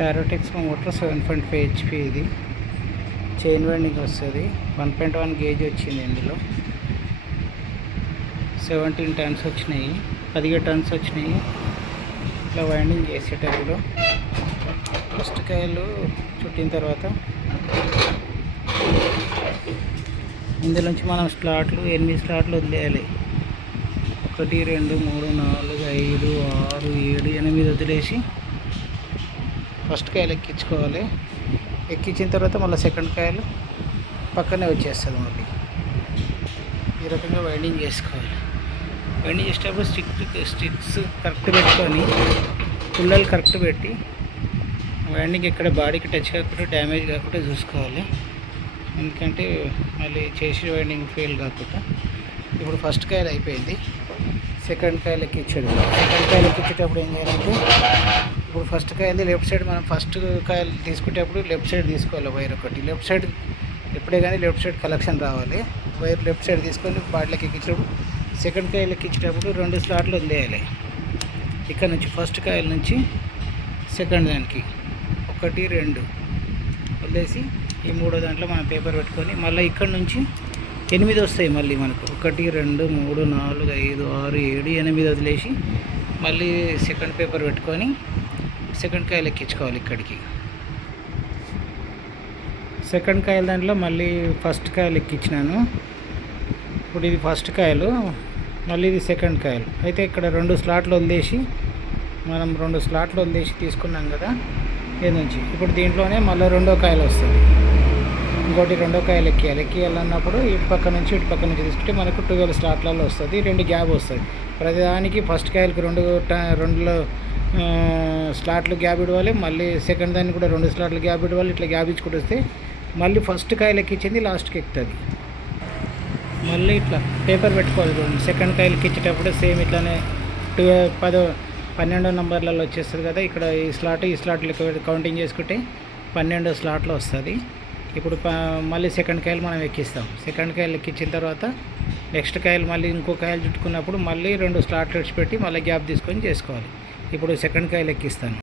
టారోటెక్స్ motor 7.5 HP ఇది chain winding వస్తుంది. 1.1 gauge వచ్చింది. ఇందులో 17 టర్న్స్ వచ్చినాయి, 17 టర్న్స్ వచ్చినాయి. ఇట్లా వైండింగ్ చేసేటప్పుడు ఫస్ట్ కాయలు చుట్టిన తర్వాత ఇందులోంచి మనం స్లాట్లు 8 స్లాట్లు వదిలేయాలి. 1 2 3 4 5 6 7 8 వదిలేసి ఫస్ట్ కాయలు ఎక్కించుకోవాలి. ఎక్కించిన తర్వాత మళ్ళీ సెకండ్ కాయలు పక్కనే వచ్చేస్తుంది. మళ్ళీ ఈ రకంగా వైండింగ్ చేసుకోవాలి. వైండింగ్ చేసేటప్పుడు స్టిక్స్ కరెక్ట్ పెట్టుకొని పుల్లలు కరెక్ట్ పెట్టి వైండింగ్ ఎక్కడ బాడీకి టచ్ కాకుండా డ్యామేజ్ కాకుండా చూసుకోవాలి. ఎందుకంటే మళ్ళీ చేసి వైండింగ్ ఫెయిల్ కాకుండా. ఇప్పుడు ఫస్ట్ కాయలు అయిపోయింది. సెకండ్ కాయలు ఎక్కించాడు. సెకండ్ కాయలు ఎక్కించేటప్పుడు ఏం చేయాలంటే, ఇప్పుడు ఫస్ట్ కాయలు లెఫ్ట్ సైడ్, మనం ఫస్ట్ కాయలు తీసుకునేటప్పుడు లెఫ్ట్ సైడ్ తీసుకోవాలి. వైర్ ఒకటి లెఫ్ట్ సైడ్ ఎప్పుడే కానీ లెఫ్ట్ సైడ్ కలెక్షన్ రావాలి. వైర్ లెఫ్ట్ సైడ్ తీసుకొని బాడీలోకి ఎక్కించేటప్పుడు సెకండ్ కాయలు ఎక్కించేటప్పుడు 2 స్లాట్లు వదిలేయాలి. ఇక్కడ నుంచి ఫస్ట్ కాయల నుంచి సెకండ్ దానికి 1 2 వదిలేసి ఈ మూడో దాంట్లో మనం పేపర్ పెట్టుకొని మళ్ళీ ఇక్కడ నుంచి 8 వస్తాయి. మళ్ళీ మనకు 1 2 3 4 5 6 7 8 వదిలేసి మళ్ళీ సెకండ్ పేపర్ పెట్టుకొని సెకండ్ కాయలు ఎక్కించుకోవాలి. ఇక్కడికి సెకండ్ కాయల దాంట్లో మళ్ళీ ఫస్ట్ కాయలు ఎక్కించినాను. ఇప్పుడు ఇది ఫస్ట్ కాయలు, మళ్ళీ ఇది సెకండ్ కాయలు. అయితే ఇక్కడ 2 స్లాట్లు వదిలేసి మనం 2 స్లాట్లు వదిలేసి తీసుకున్నాం కదా ఇది నుంచి. ఇప్పుడు దీంట్లోనే మళ్ళీ రెండో కాయలు వస్తుంది. ఇంకోటి రెండో కాయలు ఎక్కియాలన్నప్పుడు ఇటు పక్క నుంచి ఇటు పక్క నుంచి తీసుకుంటే మనకు 12 స్లాట్లలో వస్తుంది. 2 గ్యాప్ వస్తుంది. ప్రతిదానికి ఫస్ట్ కాయలకి 2 స్లాట్లు గ్యాప్ ఇవ్వాలి. మళ్ళీ సెకండ్ దానికి కూడా 2 స్లాట్లు గ్యాప్ ఇవ్వాలి. ఇట్లా గ్యాప్ ఇచ్చుకుంటూ వస్తే మళ్ళీ ఫస్ట్ కాయలు ఎక్కించింది లాస్ట్కి ఎక్కుతుంది. మళ్ళీ ఇట్లా పేపర్ పెట్టుకోవాలి. చూడండి, సెకండ్ కాయలు ఎక్కించేటప్పుడు సేమ్ ఇట్లానే 12 నెంబర్లలో వచ్చేస్తుంది కదా. ఇక్కడ ఈ స్లాట్ లెక్క కౌంటింగ్ చేసుకుంటే 12 స్లాట్లో వస్తుంది. ఇప్పుడు మళ్ళీ సెకండ్ కాయలు మనం ఎక్కిస్తాం. సెకండ్ కాయలు ఎక్కించిన తర్వాత నెక్స్ట్ కాయలు మళ్ళీ ఇంకో కాయలు చుట్టుకున్నప్పుడు మళ్ళీ 2 స్లాట్లు పెట్టి మళ్ళీ గ్యాప్ తీసుకొని చేసుకోవాలి. ఇప్పుడు సెకండ్ కాయలు ఎక్కిస్తాను.